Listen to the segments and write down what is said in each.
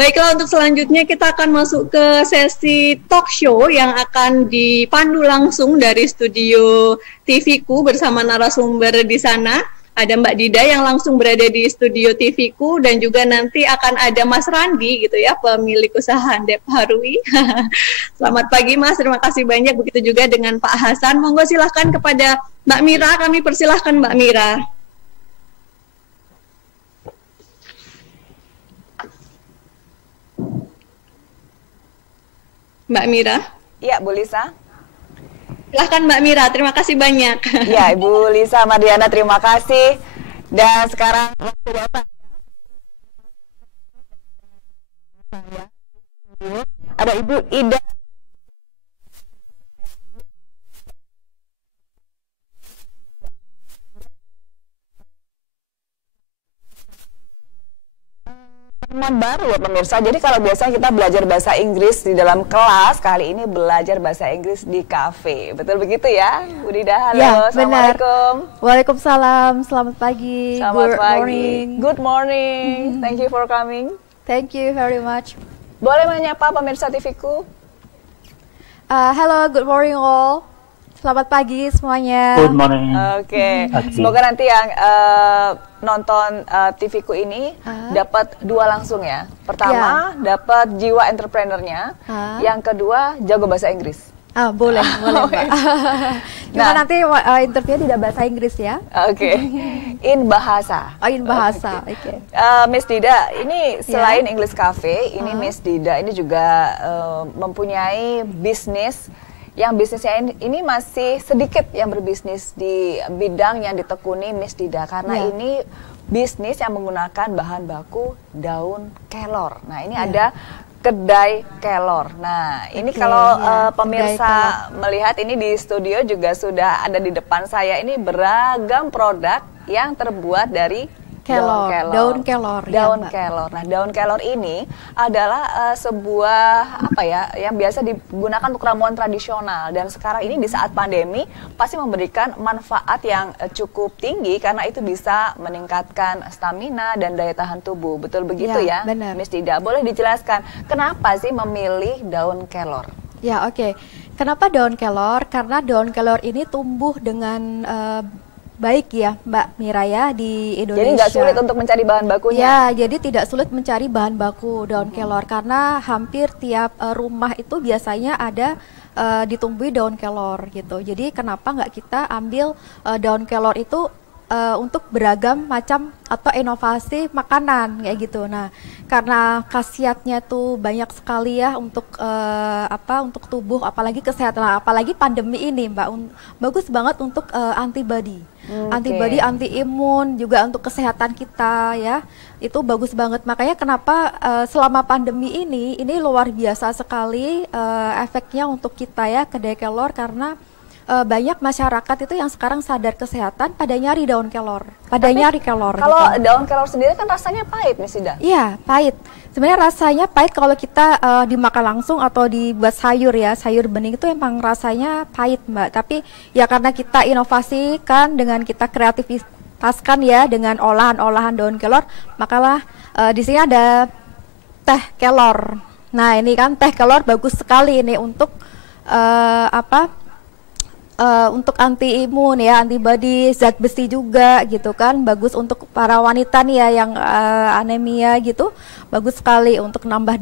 Baiklah, untuk selanjutnya kita akan masuk ke sesi talk show yang akan dipandu langsung dari studio TV-ku bersama narasumber di sana. Ada Mbak Dida yang langsung berada di studio TV-ku dan juga nanti akan ada Mas Randi gitu ya, pemilik usaha Dep Harui. Selamat pagi Mas, terima kasih banyak. Begitu juga dengan Pak Hasan. Monggo silahkan kepada Mbak Mira, kami persilahkan Mbak Mira. Mbak Mira. Iya, Bu Lisa. Silahkan Mbak Mira, terima kasih banyak. Ya, Ibu Lisa Mardiana, terima kasih. Dan sekarang waktu Bapak. Ada Ibu Ida. Teman baru ya pemirsa. Jadi kalau biasanya kita belajar bahasa Inggris di dalam kelas, kali ini belajar bahasa Inggris di kafe. Betul begitu ya, Bu Dida? Halo, ya, Assalamualaikum. Waalaikumsalam, selamat pagi. Selamat pagi. Morning. Good morning. Thank you for coming. Thank you very much. Boleh menyapa pemirsa TV-ku? Hello, good morning all. Selamat pagi semuanya. Good morning. Oke. Semoga nanti yang nonton TV-ku ini dapat dua langsung ya. Pertama, dapat jiwa entrepreneurnya. Yang kedua, jago bahasa Inggris. Boleh, boleh Mbak. Cuma nanti interviewnya tidak bahasa Inggris ya. Oke. In bahasa. In bahasa, oke. Miss Dida, ini selain English Cafe, ini Miss Dida ini juga mempunyai bisnis. Yang bisnisnya ini masih sedikit yang berbisnis di bidang yang ditekuni Miss Dida. Karena ini bisnis yang menggunakan bahan baku daun kelor. Nah ini ada kedai kelor. Nah ini kalau pemirsa melihat ini di studio juga sudah ada di depan saya. Ini beragam produk yang terbuat dari daun kelor. Nah, daun kelor ini adalah sebuah yang biasa digunakan untuk ramuan tradisional, dan sekarang ini di saat pandemi pasti memberikan manfaat yang cukup tinggi karena itu bisa meningkatkan stamina dan daya tahan tubuh. Betul begitu ya? Benar. Miss Dida, boleh dijelaskan kenapa sih memilih daun kelor? Ya, oke. Kenapa daun kelor? Karena daun kelor ini tumbuh dengan baik ya Mbak Mira ya di Indonesia. Jadi nggak sulit untuk mencari bahan bakunya? Ya, jadi tidak sulit mencari bahan baku daun kelor karena hampir tiap rumah itu biasanya ada ditumbuhi daun kelor gitu. Jadi kenapa nggak kita ambil daun kelor itu untuk beragam macam atau inovasi makanan kayak gitu. Nah, karena khasiatnya tuh banyak sekali ya untuk untuk tubuh, apalagi kesehatan, apalagi pandemi ini Mbak, bagus banget untuk antibody. Antibody, anti imun juga untuk kesehatan kita ya. Itu bagus banget. Makanya kenapa selama pandemi ini luar biasa sekali efeknya untuk kita ya kedai kelor, karena banyak masyarakat itu yang sekarang sadar kesehatan pada nyari daun kelor. Nyari kelor. Kalau gitu. daun kelor sendiri kan rasanya pahit, Miss Ida. Iya, pahit. Sebenarnya rasanya pahit kalau kita dimakan langsung atau dibuat sayur ya, sayur bening itu emang rasanya pahit Mbak. Tapi ya karena kita inovasikan dengan kita kreativitaskan ya dengan olahan-olahan daun kelor, makalah di sini ada teh kelor. Nah ini kan teh kelor bagus sekali ini untuk untuk anti imun ya, antibody, zat besi juga gitu kan, bagus untuk para wanita nih ya yang anemia gitu, bagus sekali untuk menambah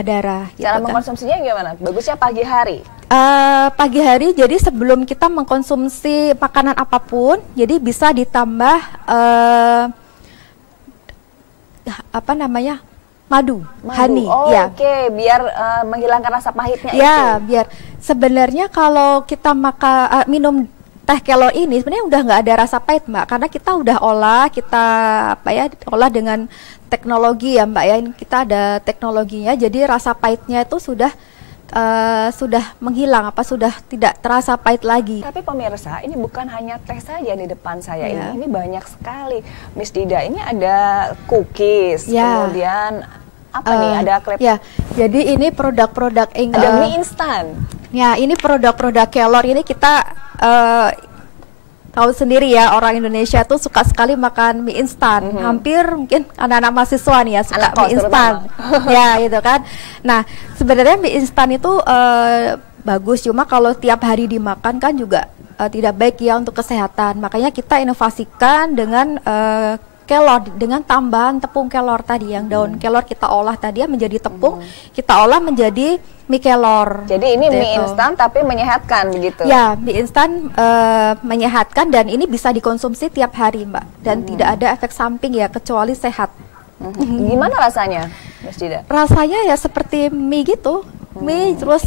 darah. Cara gitu mengkonsumsinya gimana? Bagusnya pagi hari? Pagi hari, jadi sebelum kita mengkonsumsi makanan apapun, jadi bisa ditambah madu, honey. Oke, biar menghilangkan rasa pahitnya ya, itu. Biar sebenarnya kalau kita minum teh kelor ini sebenarnya udah nggak ada rasa pahit Mbak, karena kita udah olah dengan teknologi ya Mbak ya. Ini kita ada teknologinya, jadi rasa pahitnya itu sudah menghilang, sudah tidak terasa pahit lagi. Tapi pemirsa, ini bukan hanya teh saja di depan saya ini banyak sekali. Miss Dida, ini ada cookies, kemudian ada klep. Ya, jadi ini produk-produk ada mie instan. Ya, ini produk-produk kelor ini kita tahu sendiri ya, orang Indonesia tuh suka sekali makan mie instan. Hampir mungkin anak-anak mahasiswa nih ya suka mie instan. Ya gitu kan. Nah, sebenarnya mie instan itu bagus, cuma kalau tiap hari dimakan kan juga tidak baik ya untuk kesehatan. Makanya kita inovasikan dengan kelor, dengan tambahan tepung kelor tadi, yang daun kelor kita olah tadi ya menjadi tepung, kita olah menjadi mie kelor. Jadi ini mie instan tapi menyehatkan begitu? Ya, mie instan menyehatkan, dan ini bisa dikonsumsi tiap hari Mbak, dan tidak ada efek samping ya, kecuali sehat. Gimana rasanya, Mas Dida? Rasanya ya seperti mie gitu, mie terus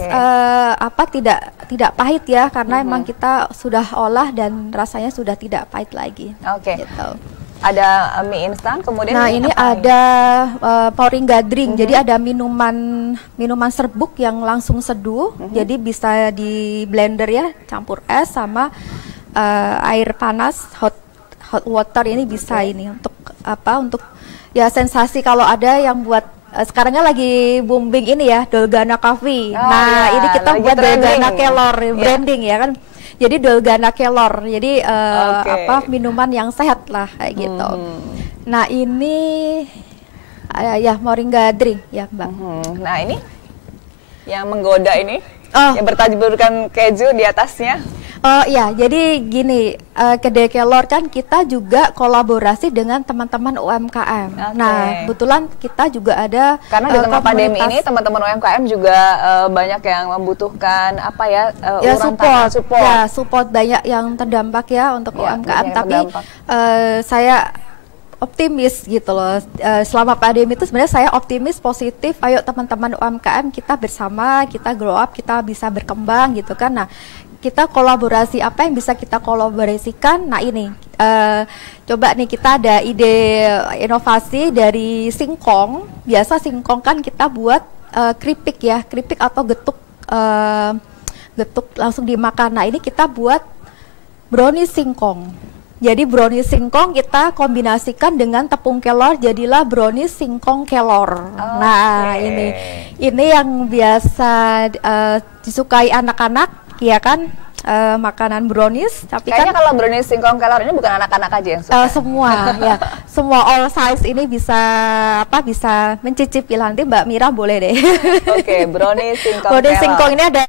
tidak pahit ya, karena emang kita sudah olah dan rasanya sudah tidak pahit lagi. Gitu. Ada mie instan, kemudian nah ini ada moringa drink. Jadi ada minuman serbuk yang langsung seduh. Jadi bisa di blender ya, campur es sama air panas, hot water, ini bisa ini untuk apa? Untuk ya sensasi, kalau ada yang buat sekarangnya lagi booming ini ya, Dolgana Coffee. Nah, ini kita buat Dolgana Kelor branding ya kan. Jadi Dolgana Kelor. Jadi minuman yang sehat lah kayak gitu. Nah, ini ya moringa drink ya, Mbak. Nah, ini yang menggoda ini, yang bertaburkan keju di atasnya. Oh iya, jadi gini, kedai Kelor kan kita juga kolaborasi dengan teman-teman UMKM. Nah, kebetulan kita juga ada, karena di tengah pandemi ini teman-teman UMKM juga banyak yang membutuhkan apa ya, support banyak yang terdampak ya untuk UMKM. Tapi saya optimis gitu loh. Selama pandemi itu sebenarnya saya optimis, positif. Ayo teman-teman UMKM, kita bersama, kita grow up, kita bisa berkembang gitu kan. Nah, kita kolaborasi, apa yang bisa kita kolaborasikan? Nah ini, coba nih kita ada ide inovasi dari singkong. Biasa singkong kan kita buat keripik ya, keripik atau getuk langsung dimakan. Nah ini kita buat brownies singkong. Jadi brownies singkong kita kombinasikan dengan tepung kelor, jadilah brownies singkong kelor. Nah ini yang biasa disukai anak-anak. Iya kan, makanan brownies, tapi kayaknya kan kalau brownies singkong kelor ini bukan anak-anak aja yang suka. Semua ya, semua all size ini bisa mencicipi. Nanti Mbak Mira boleh deh. Brownies singkong brownies singkong ini ada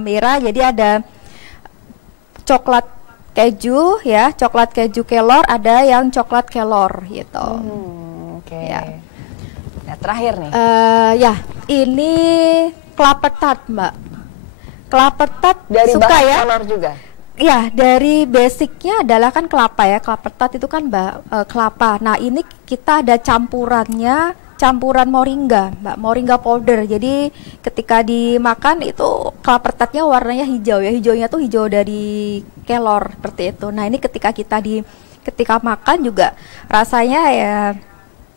Mira, jadi ada coklat keju ya, coklat keju kelor, ada yang coklat kelor gitu. Ya. Nah, terakhir nih. Ya, ini kelapa tart, Mbak. Kelapa tart dari suka ya? Kelor juga. Ya, dari basicnya adalah kan kelapa ya. Kelapa tart itu kan kelapa. Nah, ini kita ada campuran moringa, Mbak, moringa powder. Jadi ketika dimakan itu kelapa tartnya warnanya hijau ya. Hijaunya tuh hijau dari kelor seperti itu. Nah, ini ketika makan juga rasanya ya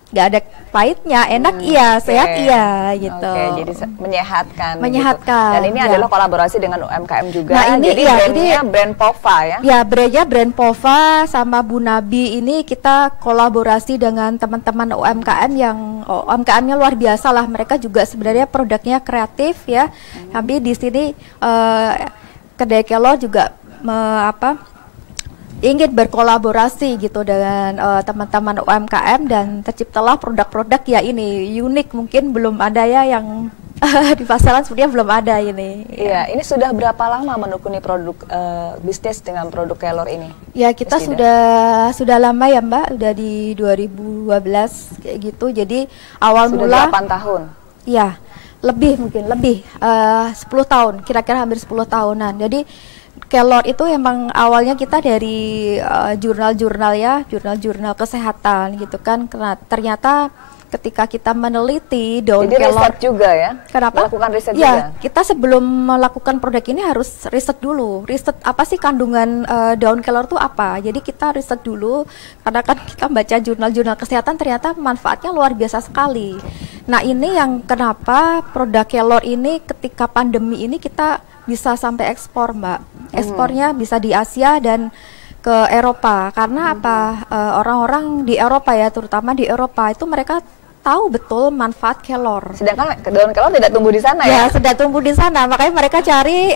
nggak ada pahitnya, enak iya, sehat iya gitu. Jadi menyehatkan. Gitu. Dan ini adalah kolaborasi dengan UMKM juga. Nah, ini jadi brandnya brand Pova ya? Ya, brandnya brand Pova sama Bu Nabi. Ini kita kolaborasi dengan teman-teman UMKM yang UMKM-nya luar biasa lah. Mereka juga sebenarnya produknya kreatif ya. Tapi di sini kedai Kelor juga ingin berkolaborasi gitu dengan teman-teman UMKM, dan terciptalah produk-produk ya ini unik, mungkin belum ada ya yang di pasaran, sebenarnya belum ada ini. Iya, ini sudah berapa lama menekuni produk bisnis dengan produk Kelor ini? Ya, kita sudah lama ya, Mbak, udah di 2012 kayak gitu. Jadi awal sudah mula 8 tahun. Ya, lebih 10 tahun, kira-kira hampir 10 tahunan. Jadi Kelor itu emang awalnya kita dari jurnal-jurnal kesehatan gitu kan. Karena ternyata ketika kita meneliti daun kelor. Jadi riset juga ya? Kenapa? Melakukan riset ya, juga? Kita sebelum melakukan produk ini harus riset dulu. Riset apa sih kandungan daun kelor itu apa? Jadi kita riset dulu, karena kan kita baca jurnal-jurnal kesehatan ternyata manfaatnya luar biasa sekali. Nah, ini yang kenapa produk Kelor ini ketika pandemi ini kita bisa sampai ekspor, Mbak. Ekspornya bisa di Asia dan ke Eropa. Karena apa? Orang-orang di Eropa ya, terutama di Eropa itu mereka tahu betul manfaat kelor. Sedangkan daun kelor tidak tumbuh di sana ya? Ya, sudah tumbuh di sana. Makanya mereka cari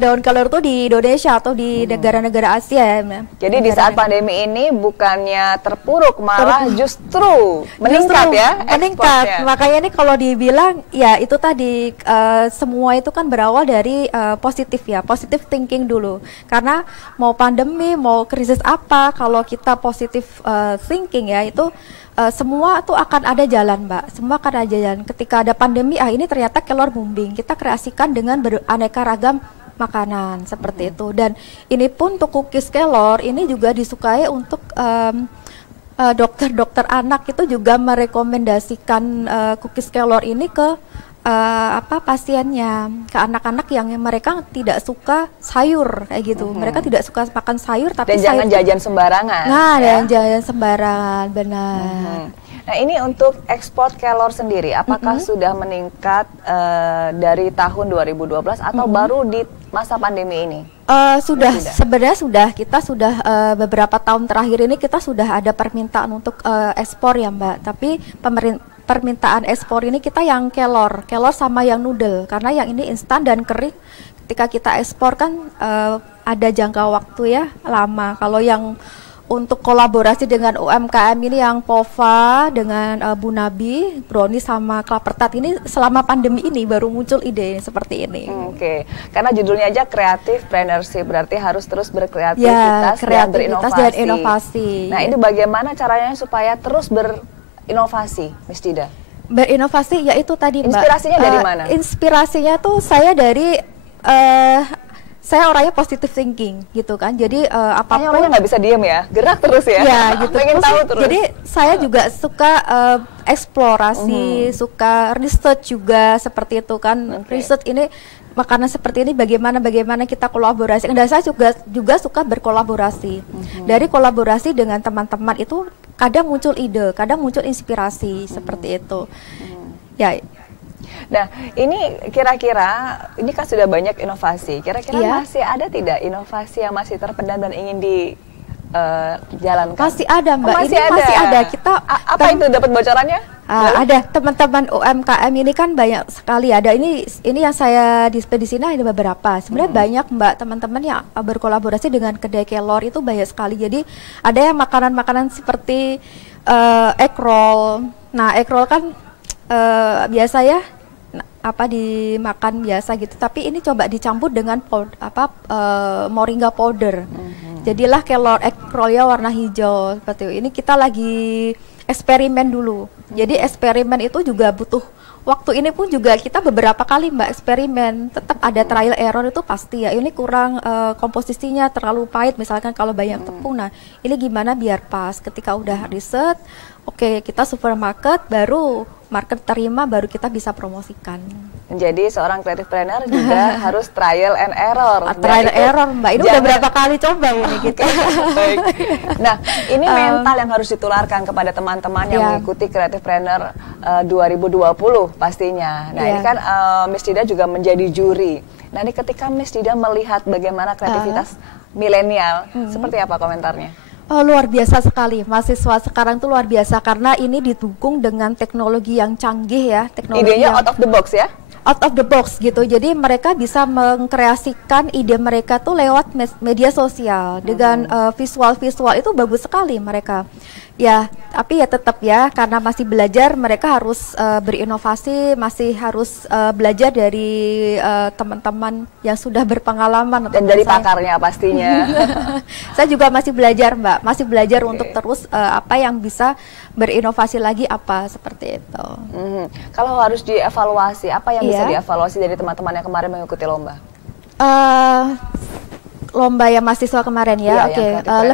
daun kelor itu di Indonesia atau di negara-negara Asia ya. Jadi di saat pandemi ini bukannya terpuruk, malah justru meningkat ya meningkat. ekspornya. Makanya ini kalau dibilang ya itu tadi semua itu kan berawal dari positif ya, positive thinking dulu. Karena mau pandemi, mau krisis apa, kalau kita positif thinking ya itu semua tuh akan ada jalan, Mbak. Semua akan ada jalan. Ketika ada pandemi, ini ternyata kelor booming. Kita kreasikan dengan beraneka ragam makanan seperti itu. Dan ini pun untuk cookies kelor ini juga disukai untuk dokter-dokter anak itu juga merekomendasikan cookies kelor ini ke pasiennya, ke anak-anak yang mereka tidak suka sayur kayak gitu. Mereka tidak suka makan sayur tapi dan jangan jajan sembarangan. Nah, ya? dan jajan sembarangan, benar. Nah, ini untuk ekspor kelor sendiri, apakah sudah meningkat dari tahun 2012 atau baru di masa pandemi ini? Sebenarnya kita sudah beberapa tahun terakhir ini kita sudah ada permintaan untuk ekspor ya, Mbak. Tapi permintaan ekspor ini kita yang kelor sama yang noodle, karena yang ini instan dan kering. Ketika kita ekspor kan ada jangka waktu ya lama. Kalau yang untuk kolaborasi dengan UMKM ini yang Pova dengan Bu Nabi, Brownie sama Klapertat ini selama pandemi ini baru muncul ide seperti ini. Oke. Karena judulnya aja kreatifpreneurship, berarti harus terus berkreativitas dan berinovasi. Nah, ini bagaimana caranya supaya terus berinovasi, Miss Dida? Berinovasi yaitu tadi, Mbak. Inspirasinya dari mana? Inspirasinya tuh saya dari saya orangnya positive thinking gitu kan, jadi apapun orangnya nggak bisa diem ya, gerak terus ya, gitu. Pengen tahu terus. Jadi saya juga suka eksplorasi, suka research juga seperti itu kan. Research ini makanan seperti ini bagaimana kita kolaborasi. Dan saya juga suka berkolaborasi. Dari kolaborasi dengan teman-teman itu kadang muncul ide, kadang muncul inspirasi seperti itu. Ya. Nah, ini kira-kira ini kan sudah banyak inovasi. Kira-kira masih ada tidak inovasi yang masih terpendam dan ingin dijalankan? Masih ada, Mbak. Masih ada. Kita apa itu, dapat bocorannya? Ada teman-teman UMKM ini kan banyak sekali. Ada ini yang saya di sini ada beberapa. Sebenarnya banyak, Mbak, teman-teman yang berkolaborasi dengan kedai kelor itu banyak sekali. Jadi ada yang makanan-makanan seperti egg roll. Nah, egg roll kan biasa ya dimakan biasa gitu, tapi ini coba dicampur dengan moringa powder. Jadilah kelor egg roll ya warna hijau seperti itu. Ini kita lagi eksperimen dulu. Jadi eksperimen itu juga butuh waktu. Ini pun juga kita beberapa kali, Mbak, eksperimen. Tetap ada trial error itu pasti ya. Ini kurang komposisinya terlalu pahit misalkan kalau banyak tepung. Nah, ini gimana biar pas. Ketika udah riset, oke, kita supermarket, baru market terima, baru kita bisa promosikan. Jadi seorang kreatifpreneur juga harus trial and error. Trial error, Mbak. Ini udah berapa kali coba ini gitu. Baik. Nah, ini mental yang harus ditularkan kepada teman-teman yang mengikuti kreatifpreneur 2020 pastinya. Nah, ini kan Miss Dida juga menjadi juri. Nah, ini ketika Miss Dida melihat bagaimana kreativitas milenial, seperti apa komentarnya? Luar biasa sekali, mahasiswa sekarang tuh luar biasa karena ini didukung dengan teknologi yang canggih ya. Idenya out of the box ya? Out of the box gitu, jadi mereka bisa mengkreasikan ide mereka tuh lewat media sosial dengan visual-visual itu bagus sekali mereka. Ya, tapi ya tetap ya karena masih belajar, mereka harus berinovasi, masih harus belajar dari teman-teman yang sudah berpengalaman. Dan dari pakarnya pastinya. Saya juga masih belajar, Mbak, masih belajar untuk terus apa yang bisa berinovasi lagi apa seperti itu. Kalau harus dievaluasi, apa yang bisa dievaluasi dari teman-teman yang kemarin mengikuti lomba? Lomba yang mahasiswa kemarin ya,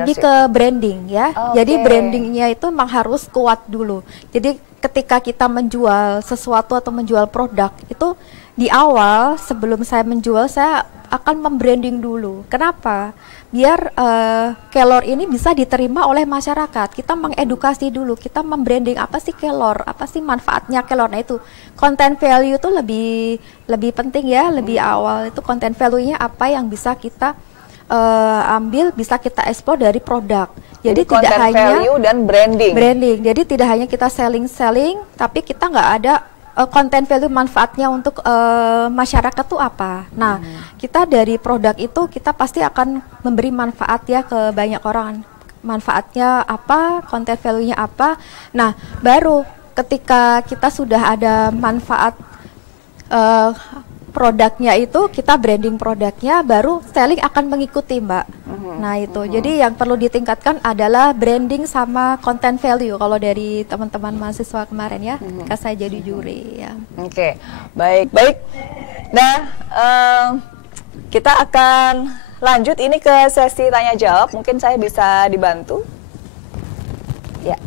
lebih ke branding ya. Jadi brandingnya itu memang harus kuat dulu. Jadi ketika kita menjual sesuatu atau menjual produk itu di awal sebelum saya menjual saya akan membranding dulu. Kenapa? Biar kelor ini bisa diterima oleh masyarakat. Kita mengedukasi dulu, kita membranding apa sih kelor, apa sih manfaatnya kelor. Nah itu content value itu lebih penting ya, lebih awal itu content value-nya apa yang bisa kita ambil, bisa kita explore dari produk. Jadi tidak content hanya value dan branding. Jadi tidak hanya kita selling, tapi kita nggak ada content value manfaatnya untuk masyarakat tuh apa. Nah, kita dari produk itu kita pasti akan memberi manfaat ya ke banyak orang. Manfaatnya apa, content value-nya apa. Nah, baru ketika kita sudah ada manfaat produknya itu, kita branding produknya, baru selling akan mengikuti, Mbak. Nah itu, jadi yang perlu ditingkatkan adalah branding sama content value kalau dari teman-teman mahasiswa kemarin ya, ketika saya jadi juri ya. Oke, baik. Nah, kita akan lanjut ini ke sesi tanya jawab. Mungkin saya bisa dibantu. Ya.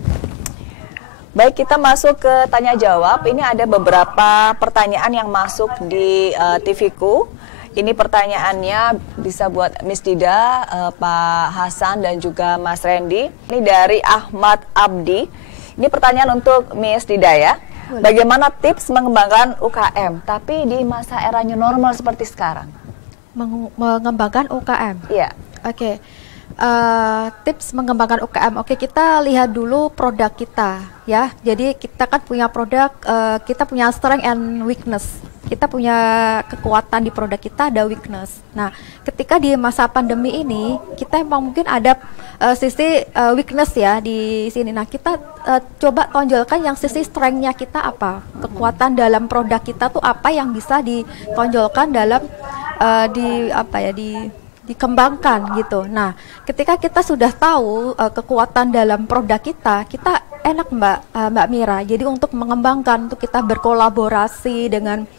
Baik, kita masuk ke tanya jawab. Ini ada beberapa pertanyaan yang masuk di TV-ku. Ini pertanyaannya bisa buat Miss Dida, Pak Hasan dan juga Mas Randy. Ini dari Ahmad Abdi. Ini pertanyaan untuk Miss Dida ya. Bagaimana tips mengembangkan UKM tapi di masa era new normal seperti sekarang? Mengembangkan UKM. Iya. Oke. Tips mengembangkan UKM. Oke, kita lihat dulu produk kita ya. Jadi kita kan punya produk, kita punya strength and weakness. Kita punya kekuatan di produk kita, ada weakness. Nah, ketika di masa pandemi ini, kita emang mungkin ada sisi weakness ya di sini. Nah, kita coba tonjolkan yang sisi strength-nya kita apa. Kekuatan dalam produk kita tuh apa yang bisa ditonjolkan dalam dikembangkan gitu. Nah, ketika kita sudah tahu kekuatan dalam produk kita enak Mbak Mira. Jadi untuk mengembangkan, untuk kita berkolaborasi dengan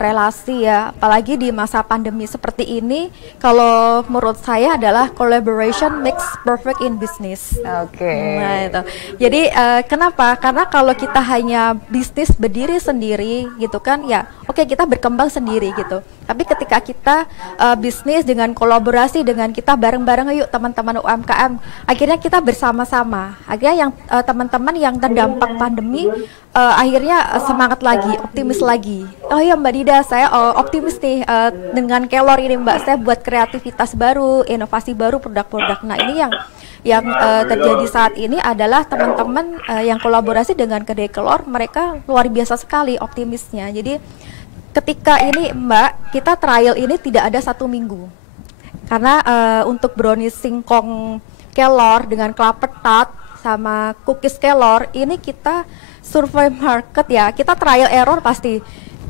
relasi ya, apalagi di masa pandemi seperti ini, kalau menurut saya adalah collaboration makes perfect in business. Oke. Nah itu. Jadi kenapa? Karena kalau kita hanya bisnis berdiri sendiri gitu kan, ya oke, kita berkembang sendiri gitu. Tapi ketika kita bisnis dengan kolaborasi, dengan kita bareng-bareng, yuk teman-teman UMKM, akhirnya kita bersama-sama. Akhirnya yang teman-teman yang terdampak pandemi akhirnya semangat lagi, optimis lagi. Oh iya Mbak Dida, saya optimis nih dengan Kelor ini Mbak, saya buat kreativitas baru, inovasi baru, produk-produk. Nah ini yang terjadi saat ini adalah teman-teman yang kolaborasi dengan kedai Kelor, mereka luar biasa sekali optimisnya. Jadi ketika ini Mbak, kita trial ini tidak ada 1 minggu. Karena untuk brownies singkong Kelor dengan kelapa tart sama cookies Kelor, ini kita survei market ya, kita trial error pasti.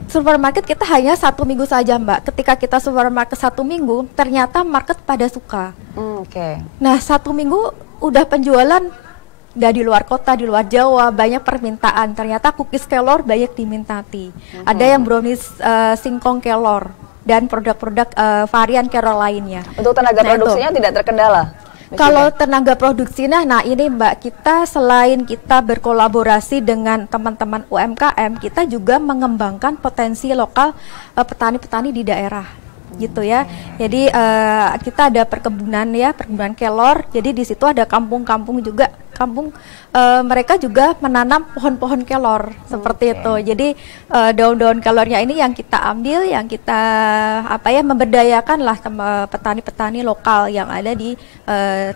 Supermarket kita hanya 1 minggu saja Mbak. Ketika kita supermarket 1 minggu, ternyata market pada suka. Oke. Nah 1 minggu udah penjualan, udah di luar kota, di luar Jawa, banyak permintaan. Ternyata cookies Kelor banyak diminati. Ada yang brownies singkong Kelor dan produk-produk varian Kelor lainnya. Untuk tenaga produksinya tidak terkendala? Kalau tenaga produksinya, nah ini Mbak, kita selain kita berkolaborasi dengan teman-teman UMKM, kita juga mengembangkan potensi lokal petani-petani di daerah gitu ya. Jadi kita ada perkebunan ya, perkebunan Kelor. Jadi di situ ada kampung-kampung juga, mereka juga menanam pohon-pohon Kelor seperti itu. Jadi daun-daun Kelornya ini yang kita ambil, yang kita memberdayakan lah petani-petani lokal yang ada di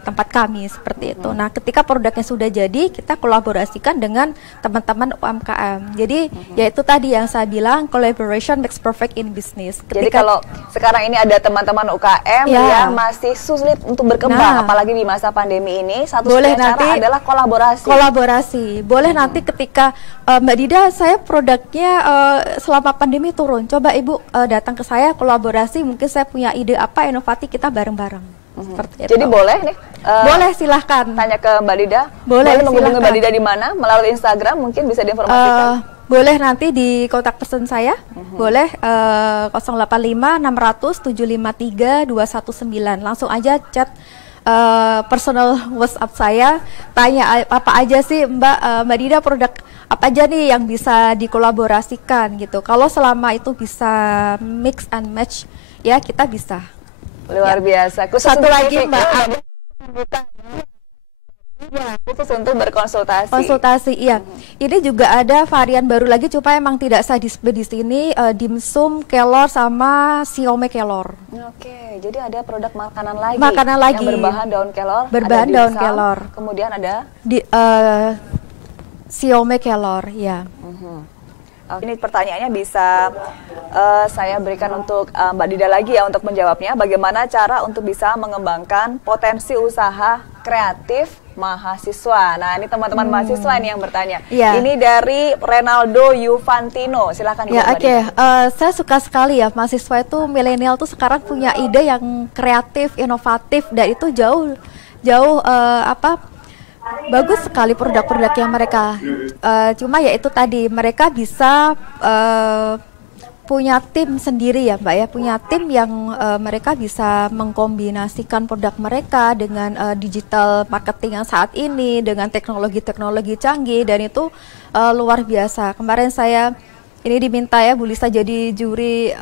tempat kami seperti itu. Nah, ketika produknya sudah jadi, kita kolaborasikan dengan teman-teman UMKM. Jadi yaitu tadi yang saya bilang, collaboration makes perfect in business. Jadi kalau sekarang ini ada teman-teman UKM yang masih sulit untuk berkembang, apalagi di masa pandemi ini, satu-satunya cara adalah kolaborasi. Boleh nanti ketika Mbak Dida, saya produknya selama pandemi turun, coba Ibu datang ke saya kolaborasi, mungkin saya punya ide apa inovatif, kita bareng-bareng. Jadi boleh nih? Boleh, silahkan. Tanya ke Mbak Dida. Boleh menghubungi Mbak Dida di mana? Melalui Instagram mungkin bisa diinformasikan. Boleh nanti di kontak person saya, boleh 085 600 753 219. Langsung aja chat personal WhatsApp saya, tanya apa aja sih Mbak Dida, produk apa aja nih yang bisa dikolaborasikan gitu. Kalau selama itu bisa mix and match ya, kita bisa. Luar biasa. Satu lagi Mbak, Ya, Khusus untuk berkonsultasi. konsultasi, iya. Ini juga ada varian baru lagi, cuma emang tidak saya display di sini, dimsum, kelor, sama siomay kelor. Oke, jadi ada produk makanan lagi. Makanan lagi. Yang berbahan daun kelor. Berbahan ada daun dimsum, kelor. Kemudian ada Siomay kelor, ya. Ini pertanyaannya bisa saya berikan untuk Mbak Dida lagi ya untuk menjawabnya. Bagaimana cara untuk bisa mengembangkan potensi usaha kreatif mahasiswa? Nah, ini teman-teman mahasiswa ini yang bertanya. Ya. Ini dari Renaldo Yuvantino. Silakan Ya, Mbak oke. Dida. Saya suka sekali ya mahasiswa itu, milenial tuh sekarang punya ide yang kreatif, inovatif, dan itu jauh bagus sekali produk-produk yang mereka. Cuma ya itu tadi, mereka bisa punya tim sendiri ya Mbak ya, punya tim yang mereka bisa mengkombinasikan produk mereka dengan digital marketing yang saat ini, dengan teknologi-teknologi canggih, dan itu luar biasa. Kemarin saya ini diminta ya Bu Lisa jadi juri,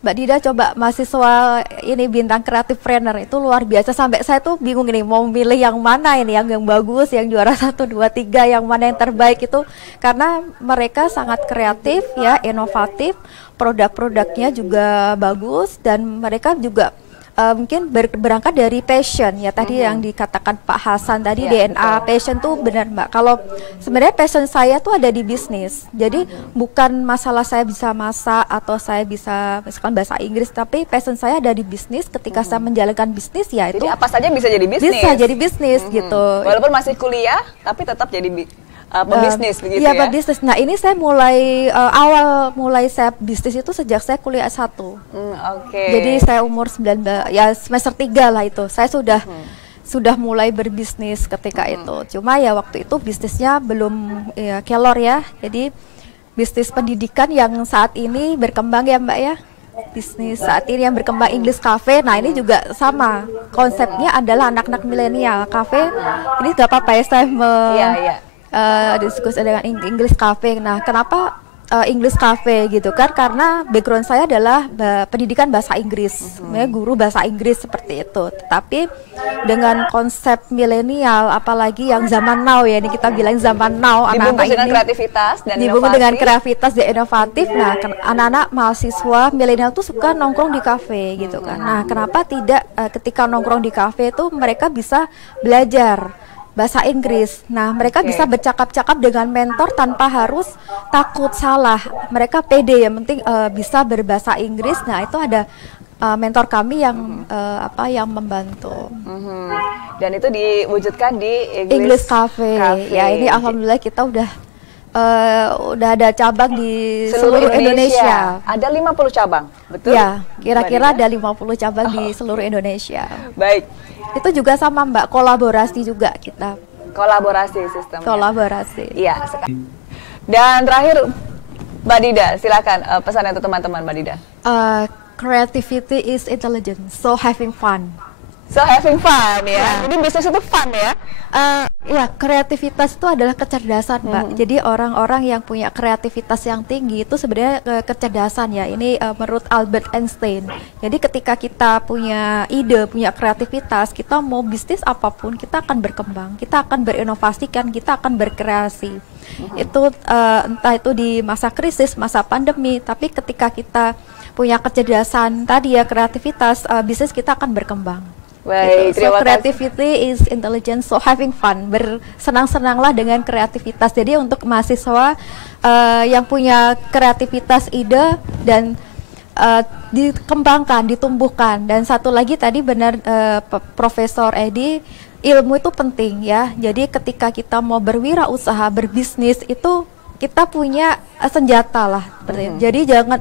Mbak Dida coba mahasiswa ini bintang kreatif trainer, itu luar biasa, sampai saya tuh bingung ini mau milih yang mana ini, yang bagus, yang juara 1, 2, 3, yang mana yang terbaik itu, karena mereka sangat kreatif ya, inovatif, produk-produknya juga bagus, dan mereka juga mungkin berangkat dari passion ya tadi yang dikatakan Pak Hasan tadi, Ya, DNA betul. passion tuh benar Mbak. Kalau sebenarnya passion saya tuh ada di bisnis, jadi bukan masalah saya bisa masak atau saya bisa misalkan bahasa Inggris, tapi passion saya ada di bisnis. Ketika saya menjalankan bisnis ya itu Jadi apa saja bisa jadi bisnis. bisa jadi bisnis gitu. Walaupun masih kuliah, tapi tetap jadi pebisnis begitu Iya, ya. pebisnis. Nah, ini saya mulai awal mulai saya bisnis itu sejak saya kuliah S1. Oke. Jadi saya umur 19 ya semester 3 lah itu. Saya sudah mulai berbisnis ketika itu. Cuma ya waktu itu bisnisnya belum ya, kelor ya. Jadi bisnis pendidikan yang saat ini berkembang ya Mbak ya. Bisnis saat ini yang berkembang English Cafe. Nah, ini juga sama. Konsepnya adalah anak-anak milenial. Cafe ini gak apa-apa ya saya Iya. diskusi dengan English Cafe. Nah, kenapa English Cafe gitu kan? Karena background saya adalah pendidikan bahasa Inggris, guru bahasa Inggris seperti itu. Tetapi dengan konsep milenial, apalagi yang zaman now ya, ini kita bilang zaman now, Dibungkus anak-anak dengan ini kreativitas dan dibungkus inovasi. dengan kreativitas dan inovatif. Nah, anak-anak mahasiswa milenial tuh suka nongkrong di kafe gitu kan. Nah, kenapa tidak ketika nongkrong di kafe itu mereka bisa belajar bahasa Inggris. Nah, mereka bisa bercakap-cakap dengan mentor tanpa harus takut salah. Mereka pede, yang penting bisa berbahasa Inggris. Nah, itu ada mentor kami yang yang membantu. Dan itu diwujudkan di English Cafe. Ya, ini alhamdulillah kita udah ada cabang di seluruh Indonesia. Ada 50 cabang, betul? Ya, kira-kira Mbak ada Dida? 50 cabang di seluruh Indonesia. Baik, Itu juga sama Mbak, kolaborasi juga kita. kolaborasi sistemnya. Kolaborasi. Iya. Dan terakhir, Mbak Dida, silakan pesan untuk teman-teman Mbak Dida. Creativity is intelligence, so having fun. So having fun ya. Jadi bisnis itu fun ya. Ya, kreativitas itu adalah kecerdasan, Mbak. Jadi orang-orang yang punya kreativitas yang tinggi itu sebenarnya kecerdasan ya. Ini menurut Albert Einstein. Jadi ketika kita punya ide, punya kreativitas, kita mau bisnis apapun, kita akan berkembang, kita akan berinovasi, kita akan berkreasi. Itu entah itu di masa krisis, masa pandemi, tapi ketika kita punya kecerdasan tadi ya, kreativitas, bisnis kita akan berkembang. Baik, Gitu. So terima kasih. creativity is intelligence, so having fun, bersenang-senanglah dengan kreativitas. Jadi untuk mahasiswa yang punya kreativitas, ide, dan dikembangkan, ditumbuhkan. Dan satu lagi tadi benar Profesor Edi, ilmu itu penting ya. Jadi ketika kita mau berwirausaha, berbisnis itu kita punya senjata lah. Jadi jangan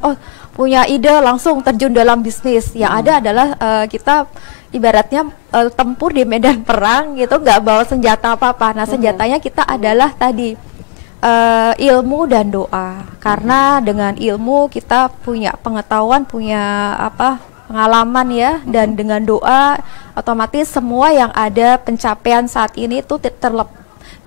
punya ide langsung terjun dalam bisnis. Yang ada adalah kita ibaratnya tempur di medan perang gitu, nggak bawa senjata apa-apa. Nah, senjatanya kita adalah tadi ilmu dan doa. Karena dengan ilmu kita punya pengetahuan, punya pengalaman ya, dan dengan doa otomatis semua yang ada pencapaian saat ini itu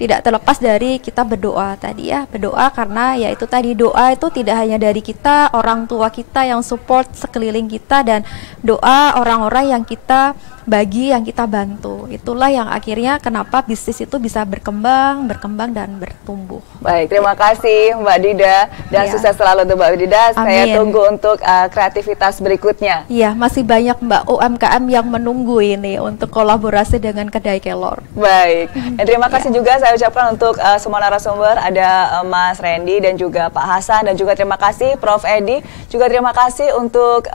tidak terlepas dari kita berdoa tadi ya, berdoa karena ya itu tadi, doa itu tidak hanya dari kita, orang tua kita yang support sekeliling kita, dan doa orang-orang yang kita bagi, yang kita bantu. Itulah yang akhirnya kenapa bisnis itu bisa berkembang dan bertumbuh. Baik, terima kasih Mbak Dida, dan sukses selalu untuk Mbak Dida. Amin. Saya tunggu untuk kreativitas berikutnya. Iya, masih banyak Mbak UMKM yang menunggu ini untuk kolaborasi dengan kedai kelor. Baik, dan terima kasih juga saya ucapkan untuk semua narasumber, ada Mas Randy dan juga Pak Hasan, dan juga terima kasih Prof. Edi, juga terima kasih untuk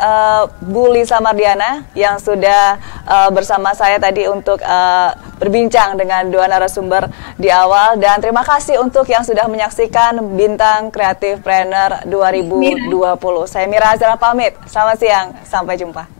Bu Lisa Mardiana yang sudah bersama saya tadi untuk berbincang dengan dua narasumber di awal, dan terima kasih untuk yang sudah menyaksikan Bintang Creative Planner 2020. Saya Mira Azra pamit, selamat siang, sampai jumpa.